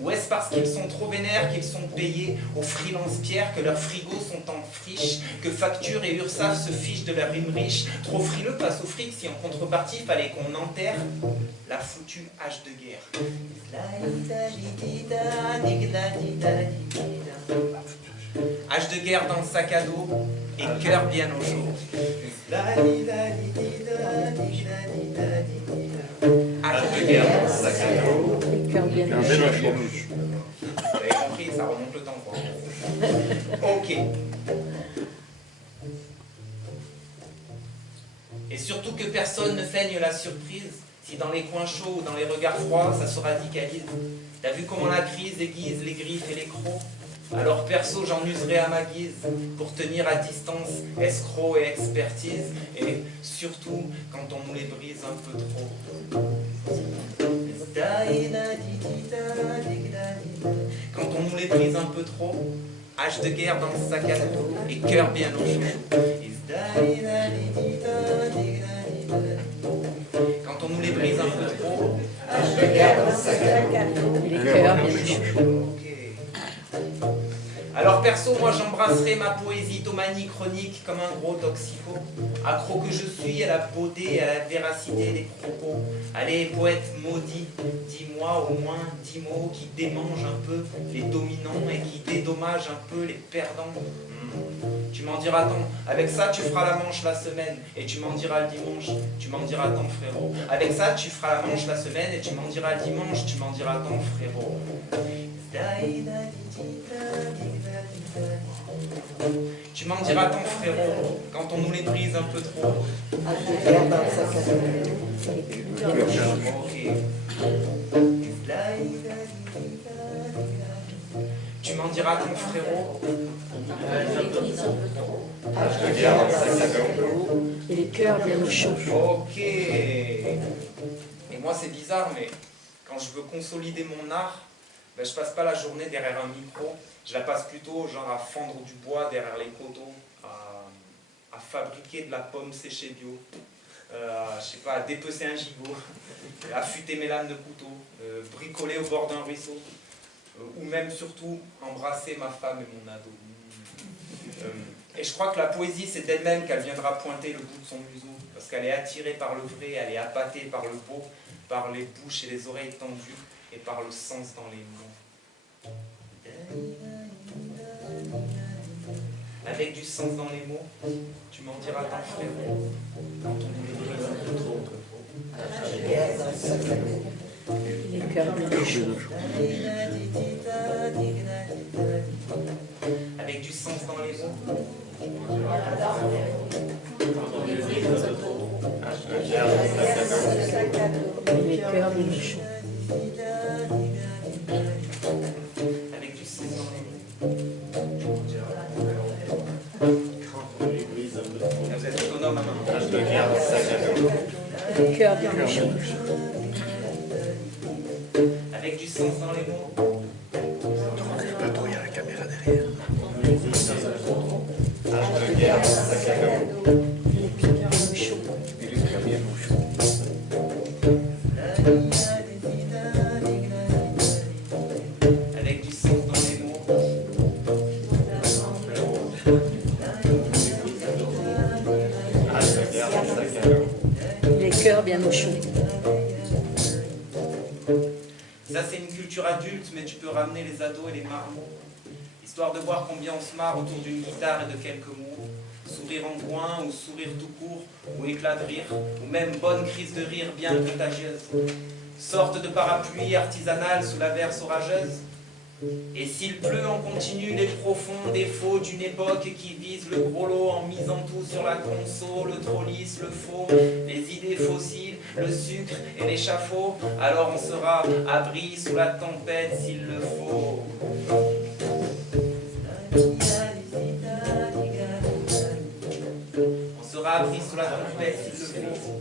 Ou est-ce parce qu'ils sont trop vénères qu'ils sont payés aux freelance pierres, que leurs frigos sont en friche, que Facture et Ursaf se fichent de leur rime riche? Trop frileux face au fric si en contrepartie fallait qu'on enterre la foutue hache de guerre. Hache de guerre dans le sac à dos et cœur bien au chaud. Hache de guerre dans le sac à dos Et cœur bien Un au vélo chaud. chaud. Vous avez compris, ça remonte le temps, quoi. Ok. Et surtout que personne ne feigne la surprise si dans les coins chauds ou dans les regards froids, ça se radicalise. T'as vu comment la crise aiguise les griffes et les crocs? Alors perso, j'en userai à ma guise pour tenir à distance escroc et expertise, et surtout quand on nous les brise un peu trop. Quand on nous les brise un peu trop, hache de guerre dans le sac à dos et cœur bien au chaud. Quand on nous les brise un peu trop, hache de guerre dans le sac à dos. Et cœur bien au chaud. Ok. Alors perso, moi j'embrasserai ma poésie tomanie chronique comme un gros toxico. Accro que je suis à la beauté et à la véracité des propos. Allez, poète maudit, dis-moi au moins 10 mots qui démangent un peu les dominants et qui dédommagent un peu les perdants. Tu m'en diras tant, avec ça tu feras la manche la semaine et tu m'en diras le dimanche, tu m'en diras tant frérot. Avec ça tu feras la manche la semaine et tu m'en diras le dimanche, tu m'en diras tant frérot. Tu m'en diras tant frérot, quand on nous les brise un peu trop. Ok. Tu m'en diras tant frérot. Et les cœurs bien au chaud. Ok. Et moi c'est bizarre, mais quand je veux consolider mon art, ben, je passe pas la journée derrière un micro, je la passe plutôt genre à fendre du bois derrière les coteaux, à fabriquer de la pomme séchée bio, je sais pas, à dépecer un gigot, à affûter mes lames de couteau, bricoler au bord d'un ruisseau, ou même surtout embrasser ma femme et mon ado. Et je crois que la poésie, c'est d'elle-même qu'elle viendra pointer le bout de son museau, parce qu'elle est attirée par le vrai, elle est appâtée par le beau, par les bouches et les oreilles tendues, et par le sens dans les mots. Avec du sens dans les mots, tu m'en diras tant frérot, quand on nous les brise un peu trop. Et les cœurs bien au chaud. Avec du sens dans les mots. Et les cœurs bien au chaud. Avec du sens dans les mots. Vous êtes autonome à main. Et les cœurs bien au chaud. Avec du sens dans les mots. Pas trop, il y a la caméra derrière. Et les cœurs bien au chaud. Avec du sens dans les mots. Et les cœurs bien au chaud. Ça c'est une culture adulte, mais tu peux ramener les ados et les marmots, histoire de voir combien on se marre autour d'une guitare et de quelques mots. Sourire en coin, ou sourire tout court, ou éclat de rire, ou même bonne crise de rire bien contagieuse. Sorte de parapluie artisanal sous la verse orageuse. Et s'il pleut en continu les profonds défauts d'une époque qui vise le gros lot en misant tout sur la conso, le trop lisse, le faux, les idées fossiles, le sucre et l'échafaud, alors on sera abri sous la tempête s'il le faut. On sera abri sous la tempête s'il le faut.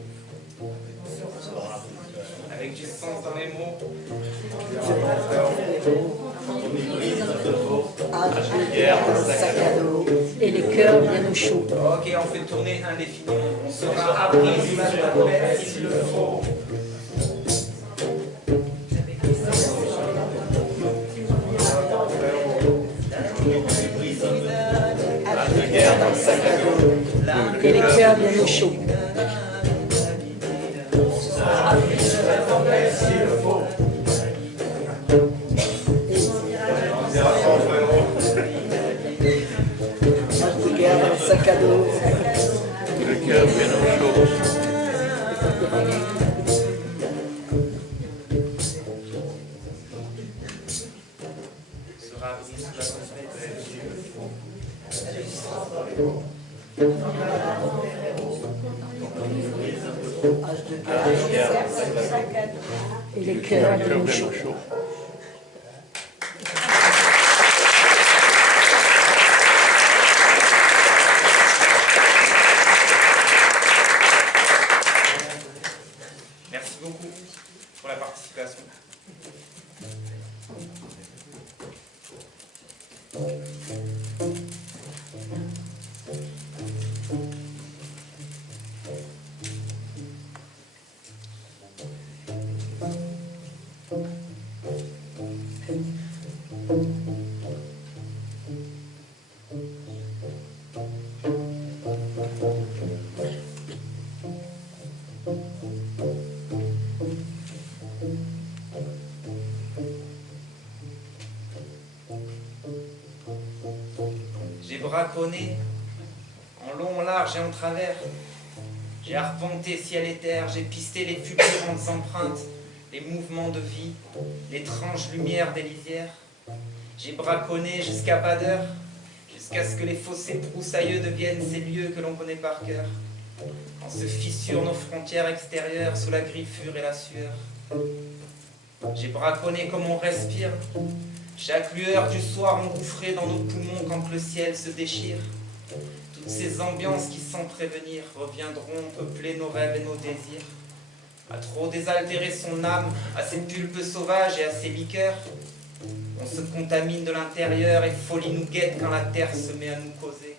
Avec du sens dans les mots. Hache de guerre, sac à dos. Et les cœurs bien au chaud. Ok, on fait tourner indéfiniment. On sera abri sous la tempête s'il le faut. Et les cœurs bien au chaud. Regarde un sac à dos. Le cœur bien au chaud. Sera abri sous la tempête s'il le faut. Et les cœurs bien au chaud. Merci beaucoup pour la participation. J'ai braconné en long, en large et en travers. J'ai arpenté ciel et terre, j'ai pisté les fulgurantes empreintes, les mouvements de vie, l'étrange lumière des lisières. J'ai braconné jusqu'à pas d'heure, jusqu'à ce que les fossés broussailleux deviennent ces lieux que l'on connaît par cœur. Quand se fissurent nos frontières extérieures sous la griffure et la sueur. J'ai braconné comme on respire, chaque lueur du soir engouffrée dans nos poumons quand le ciel se déchire. Toutes ces ambiances qui, sans prévenir, reviendront peupler nos rêves et nos désirs. À trop désaltérer son âme, à ses pulpes sauvages et à ses liqueurs, on se contamine de l'intérieur et folie nous guette quand la terre se met à nous causer.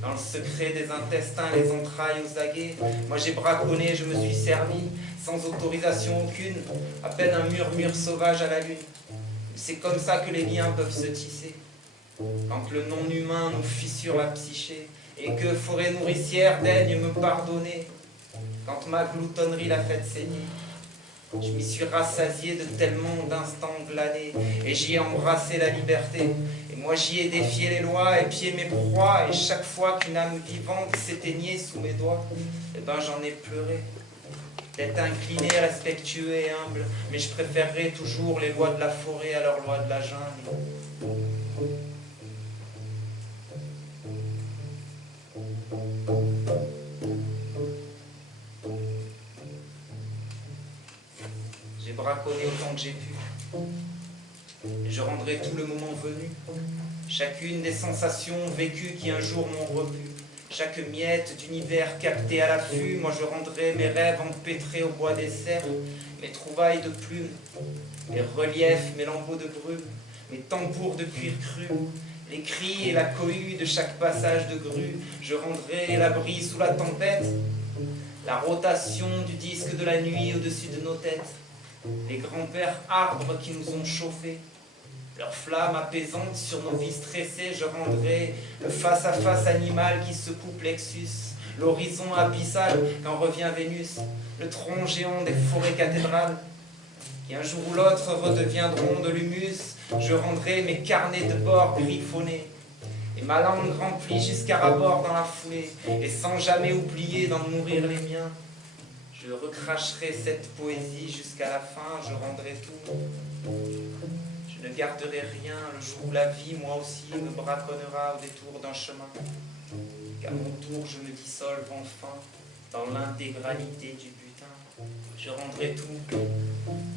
Dans le secret des intestins, les entrailles aux aguets, moi j'ai braconné, je me suis servi, sans autorisation aucune, à peine un murmure sauvage à la lune. C'est comme ça que les liens peuvent se tisser. Quand le non-humain nous fissure la psyché, et que forêt nourricière daigne me pardonner, quand ma gloutonnerie l'a fait saigner, je m'y suis rassasié de tellement d'instants glanés, et j'y ai embrassé la liberté, et moi j'y ai défié les lois, épié mes proies, et chaque fois qu'une âme vivante s'éteignait sous mes doigts, eh ben j'en ai pleuré. D'être incliné, respectueux et humble, mais je préférerais toujours les lois de la forêt à leurs lois de la jungle. J'ai braconné autant que j'ai pu, et je rendrai tout le moment venu, chacune des sensations vécues qui un jour m'ont repu. Chaque miette d'univers capté à l'affût, moi je rendrai mes rêves empêtrés au bois des cerfs, mes trouvailles de plumes, mes reliefs, mes lambeaux de brume, mes tambours de cuir cru, les cris et la cohue de chaque passage de grue. Je rendrai l'abri sous la tempête, la rotation du disque de la nuit au-dessus de nos têtes, les grands-pères arbres qui nous ont chauffés, leurs flammes apaisantes sur nos vies stressées. Je rendrai le face-à-face animal qui secoue plexus, l'horizon abyssal quand revient Vénus, le tronc géant des forêts cathédrales, qui un jour ou l'autre redeviendront de l'humus. Je rendrai mes carnets de bord griffonnés, et ma langue remplie jusqu'à rabord dans la foulée, et sans jamais oublier d'en nourrir les miens. Je recracherai cette poésie jusqu'à la fin, je rendrai tout. Je ne garderai rien le jour où la vie, moi aussi, me braconnera au détour d'un chemin. Qu'à mon tour, je me dissolve enfin dans l'intégralité du butin. Je rendrai tout.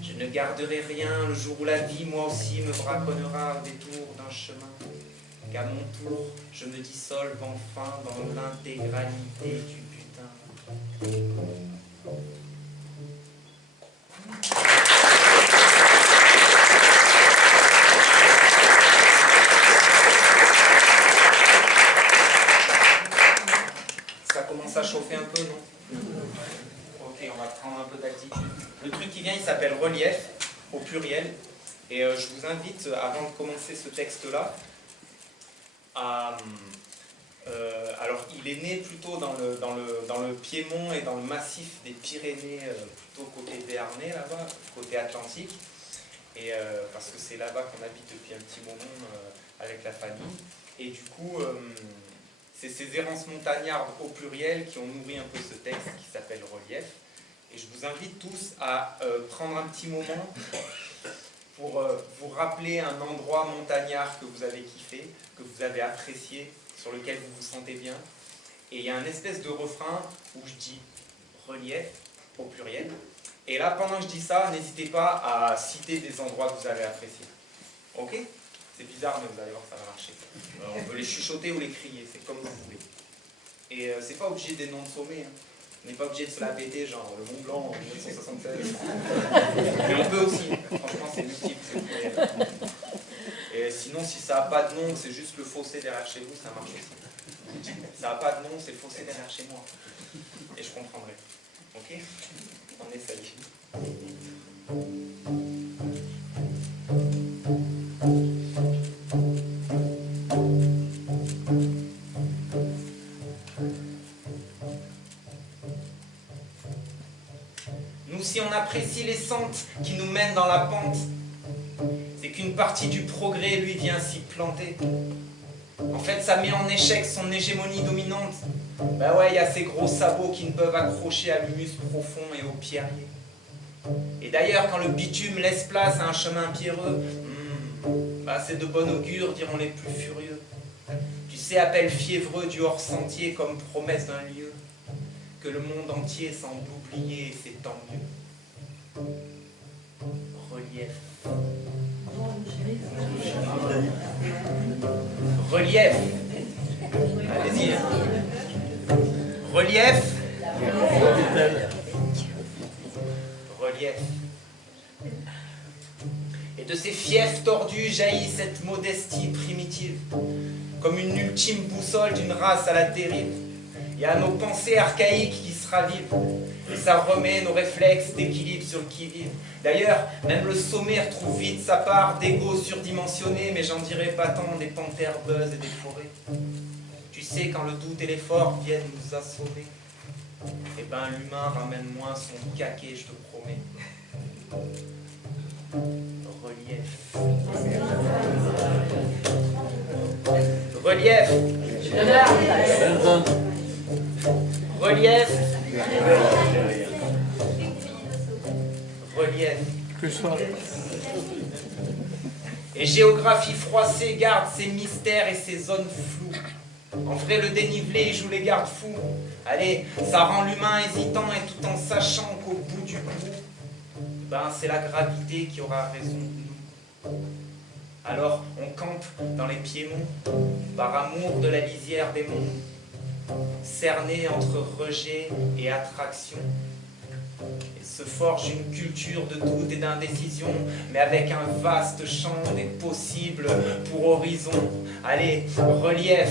Je ne garderai rien le jour où la vie, moi aussi, me braconnera au détour d'un chemin. Qu'à mon tour, je me dissolve enfin dans l'intégralité du butin. commence à chauffer un peu, non? Ok, on va prendre un peu d'altitude. Le truc qui vient, il s'appelle relief, au pluriel. Et je vous invite, avant de commencer ce texte-là, à... alors, il est né plutôt dans le Piémont et dans le massif des Pyrénées, plutôt côté béarnais, là-bas, côté Atlantique. Et, parce que c'est là-bas qu'on habite depuis un petit moment avec la famille. Et du coup, c'est ces errances montagnardes au pluriel qui ont nourri un peu ce texte qui s'appelle Relief. Et je vous invite tous à prendre un petit moment pour vous rappeler un endroit montagnard que vous avez kiffé, que vous avez apprécié, sur lequel vous vous sentez bien. Et il y a un espèce de refrain où je dis relief au pluriel. Et là, pendant que je dis ça, n'hésitez pas à citer des endroits que vous avez appréciés. Ok? C'est bizarre, mais vous allez voir, ça va marcher. On peut les chuchoter ou les crier, c'est comme vous voulez. Et c'est pas obligé des noms de sommets. Hein. On n'est pas obligé de se la péter, genre le Mont Blanc en 1976. Mais on peut aussi. Franchement, c'est multiple, c'est pluriel. Et sinon, si ça n'a pas de nom, c'est juste le fossé derrière chez vous, ça marche aussi. Ça n'a pas de nom, c'est le fossé derrière chez moi. Et je comprendrai. Ok? On essaye. Nous, si on apprécie les sentes qui nous mènent dans la pente, c'est qu'une partie du progrès, lui, vient s'y planter. En fait, ça met en échec son hégémonie dominante. Bah ouais, il y a ces gros sabots qui ne peuvent accrocher à l'humus profond et aux pierriers. Et d'ailleurs, quand le bitume laisse place à un chemin pierreux, bah c'est de bon augure, diront les plus furieux. Tu sais, appel fiévreux du hors-sentier comme promesse d'un lieu, que le monde entier semble oublier, et c'est tant mieux. Relief. Relief. Allez-y. Relief. Relief. Et de ces fiefs tordus jaillit cette modestie primitive, comme une ultime boussole d'une race à la dérive. Il y a nos pensées archaïques qui se ravivent, et ça remet nos réflexes d'équilibre sur le qui-vive. D'ailleurs, même le sommaire trouve vite sa part d'ego surdimensionné, mais j'en dirais pas tant des panthères buzz et des forêts. Tu sais, quand le doute et l'effort viennent nous assommer, eh ben l'humain ramène moins son caquet, je te promets. Relief. Relief. Relief. Relief. Et géographie froissée garde ses mystères et ses zones floues. En vrai, le dénivelé il joue les garde-fous. Allez, ça rend l'humain hésitant et tout en sachant qu'au bout du bout, ben c'est la gravité qui aura raison de nous. Alors on campe dans les Piémonts, par amour de la lisière des monts, cerné entre rejet et attraction, et se forge une culture de doute et d'indécision, mais avec un vaste champ des possibles pour horizon. Allez, relief.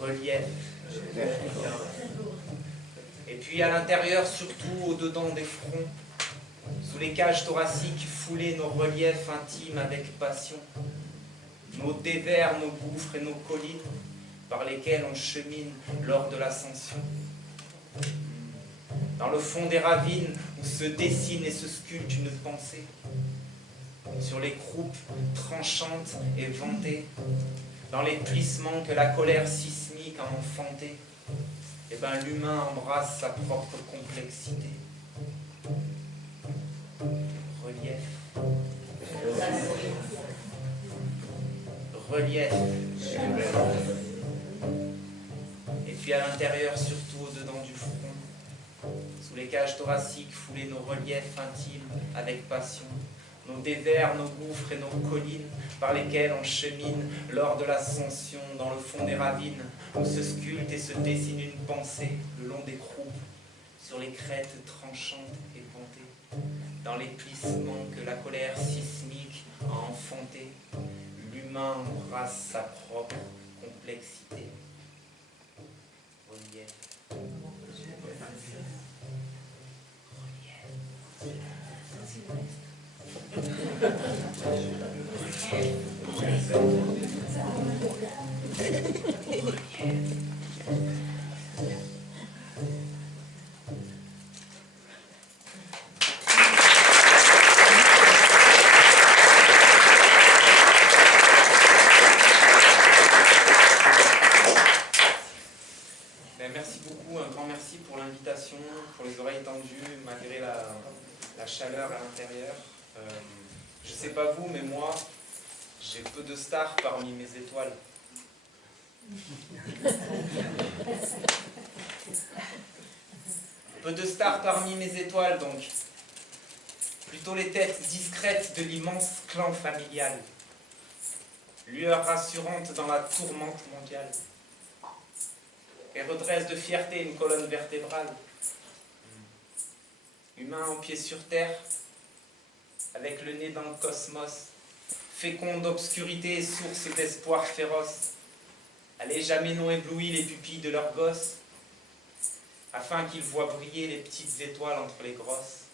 Relief. Et puis à l'intérieur, surtout au-dedans des fronts, sous les cages thoraciques foulées, nos reliefs intimes avec passion, nos dévers, nos gouffres et nos collines, par lesquels on chemine lors de l'ascension. Dans le fond des ravines où se dessine et se sculpte une pensée, sur les croupes tranchantes et ventées, dans les plissements que la colère sismique a enfantés, et ben l'humain embrasse sa propre complexité. Relief. Relief. Et puis à l'intérieur, surtout au-dedans du front, sous les cages thoraciques, fouler nos reliefs intimes avec passion, nos dévers, nos gouffres et nos collines par lesquelles on chemine lors de l'ascension dans le fond des ravines où se sculpte et se dessine une pensée le long des croupes, sur les crêtes tranchantes et pontées, dans les plissements que la colère sismique a enfantés, l'humain embrasse sa propre complexité. complexité. Relief. Merci beaucoup, un grand merci pour l'invitation, pour les oreilles tendues, malgré la chaleur à l'intérieur. Je ne sais pas vous, mais moi, j'ai peu de stars parmi mes étoiles. Peu de stars parmi mes étoiles, donc. Plutôt les têtes discrètes de l'immense clan familial. Lueur rassurante dans la tourmente mondiale. Et redresse de fierté une colonne vertébrale. Humain en pied sur terre, avec le nez dans le cosmos, fécond d'obscurité et source d'espoir féroce. Allez, jamais n'ont ébloui les pupilles de leurs gosses, afin qu'ils voient briller les petites étoiles entre les grosses.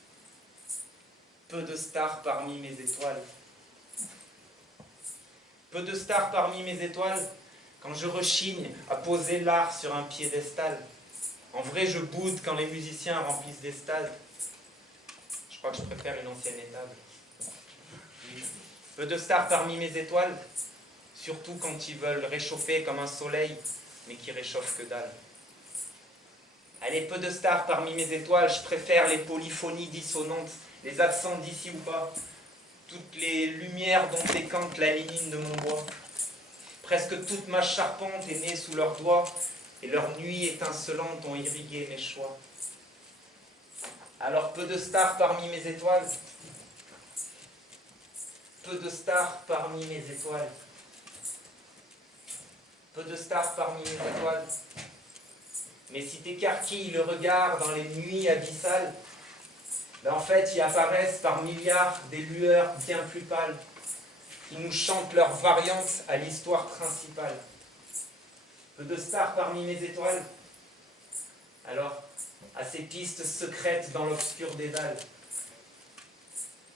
Peu de stars parmi mes étoiles. Peu de stars parmi mes étoiles, quand je rechigne à poser l'art sur un piédestal. En vrai, je boude quand les musiciens remplissent des stades. Je crois que je préfère une ancienne étable. Peu de stars parmi mes étoiles, surtout quand ils veulent réchauffer comme un soleil, mais qui réchauffent que dalle. Allez, peu de stars parmi mes étoiles, je préfère les polyphonies dissonantes, les accents d'ici ou pas, toutes les lumières dont décante la ligne de mon bois. Presque toute ma charpente est née sous leurs doigts, et leurs nuits étincelantes ont irrigué mes choix. Alors peu de stars parmi mes étoiles, peu de stars parmi mes étoiles, peu de stars parmi mes étoiles. Mais si t'écarquilles le regard dans les nuits abyssales, ben en fait y apparaissent par milliards des lueurs bien plus pâles, qui nous chantent leurs variantes à l'histoire principale. Peu de stars parmi mes étoiles. Alors, à ces pistes secrètes dans l'obscur des dalles,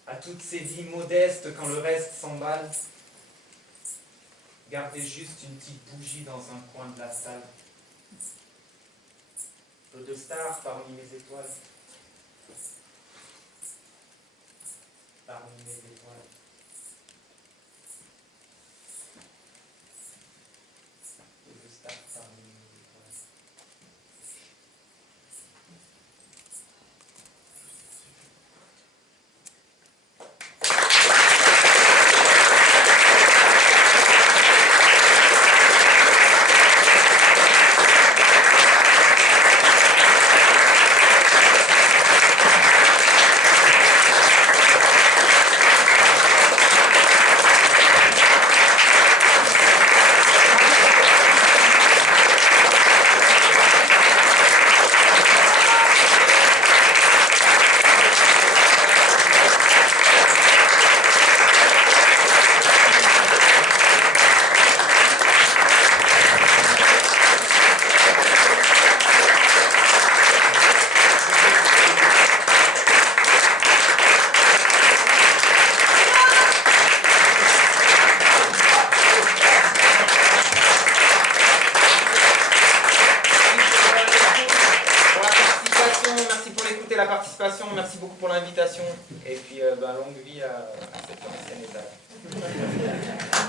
à toutes ces vies modestes quand le reste s'emballe, gardez juste une petite bougie dans un coin de la salle. Peu de stars parmi mes étoiles. Parmi mes étoiles. Merci beaucoup pour l'invitation et puis longue vie à cette ancienne étape.